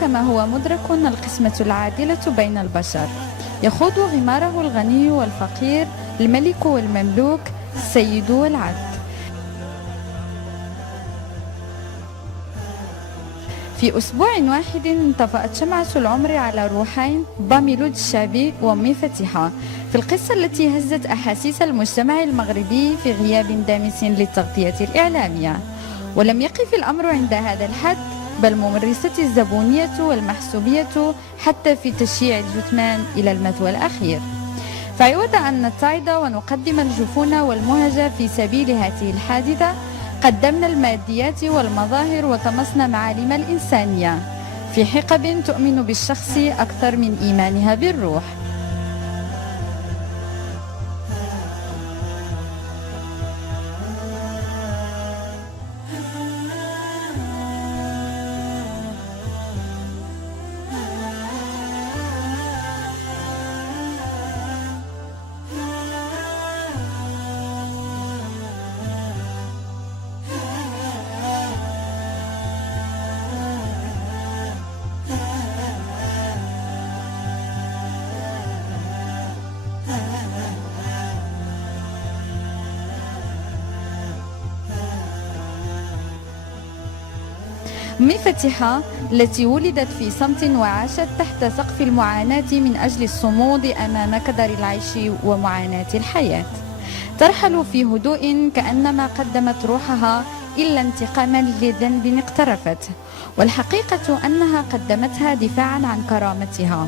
كما هو مدرك القسمة العادلة بين البشر، يخوض غماره الغني والفقير، الملك والمملوك، السيد والعبد. في أسبوع واحد انطفأت شمعة العمر على روحين باميلود الشعبي وأمي فتيحة في القصة التي هزت أحاسيس المجتمع المغربي في غياب دامس للتغطية الإعلامية. ولم يقف الأمر عند هذا الحد، بل ممارست الزبونية والمحسوبية حتى في تشييع الجثمان إلى المثوى الأخير. فعوض أن نتعظ ونقدم الجفون والمهج في سبيل هذه الحادثة، قدمنا الماديات والمظاهر وطمسنا معالم الإنسانية في حقب تؤمن بالشخص أكثر من إيمانها بالروح. أمي فتيحة التي ولدت في صمت وعاشت تحت سقف المعاناة من أجل الصمود أمام كدر العيش ومعاناة الحياة، ترحل في هدوء كأنما قدمت روحها إلا انتقاما لذنب اقترفته، والحقيقة أنها قدمتها دفاعا عن كرامتها.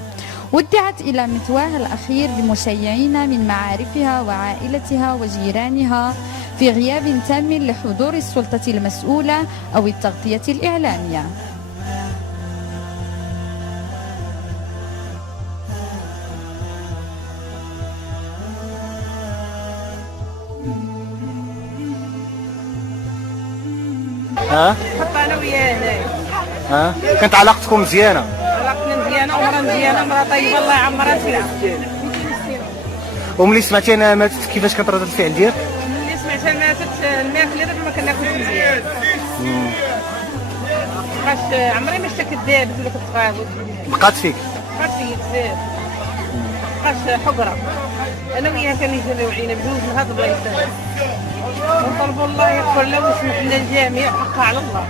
ودعت إلى مثواها الأخير بمشيعين من معارفها وعائلتها وجيرانها في غياب تام لحضور السلطة المسؤولة أو التغطية الإعلامية. حط انا وياه هنايا. كانت علاقتكم مزيانه؟ علاقتنا مزيانه ومرا مزيانه، مرا طيبه الله يعمرها سلعه. وملي سمعتي انها ماتت كيفاش كانت ردة الفعل ديالك؟ ملي سمعتها ماتت الماكله دابا ما كناكلش مزيان. بقاش عمري ما شتا كدابت ولا كتغابت. بقات فيك؟ بقات فيا بزاف، بقاش حقره. انا وياها كنجريو علينا بجوج من هاد البلايص، ونطلبوا الله يغفر له ويسمح لنا الجميع، حقها على الله.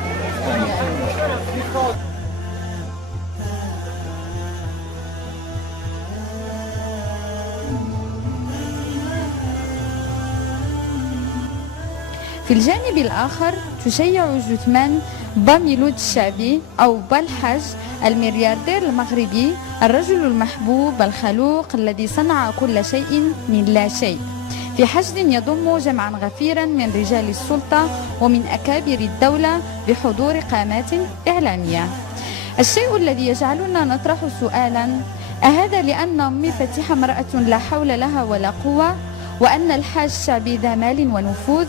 في الجانب الآخر تشيع جثمان باميلود الشعبي أو بالحاج، الملياردير المغربي، الرجل المحبوب الخلوق الذي صنع كل شيء من لا شيء، في حشد يضم جمعا غفيرا من رجال السلطة ومن أكابر الدولة بحضور قامات إعلامية. الشيء الذي يجعلنا نطرح سؤالا: أهذا لأن أمي فتيحة امرأة لا حول لها ولا قوة، وأن الحاج الشعبي ذا مال ونفوذ؟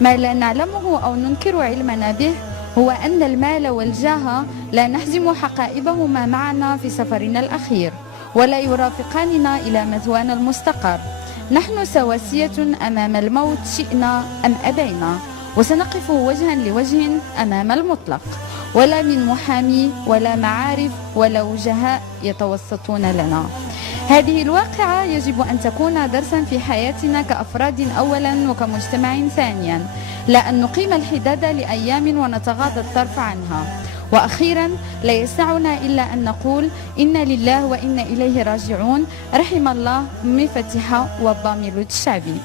ما لا نعلمه أو ننكر علمنا به هو أن المال والجاه لا نحزم حقائبهما معنا في سفرنا الأخير، ولا يرافقاننا إلى مثوانا المستقر. نحن سواسية أمام الموت شئنا أم أبينا، وسنقف وجها لوجه أمام المطلق، ولا من محامي ولا معارف ولا وجهاء يتوسطون لنا. هذه الواقعة يجب أن تكون درسا في حياتنا كأفراد أولا وكمجتمع ثانيا، لا أن نقيم الحداد لأيام ونتغاضى الطرف عنها. وأخيرا لا يسعنا إلا أن نقول إنا لله وإنا إليه راجعون. رحم الله أمي فتيحة وباميلود الشعبي.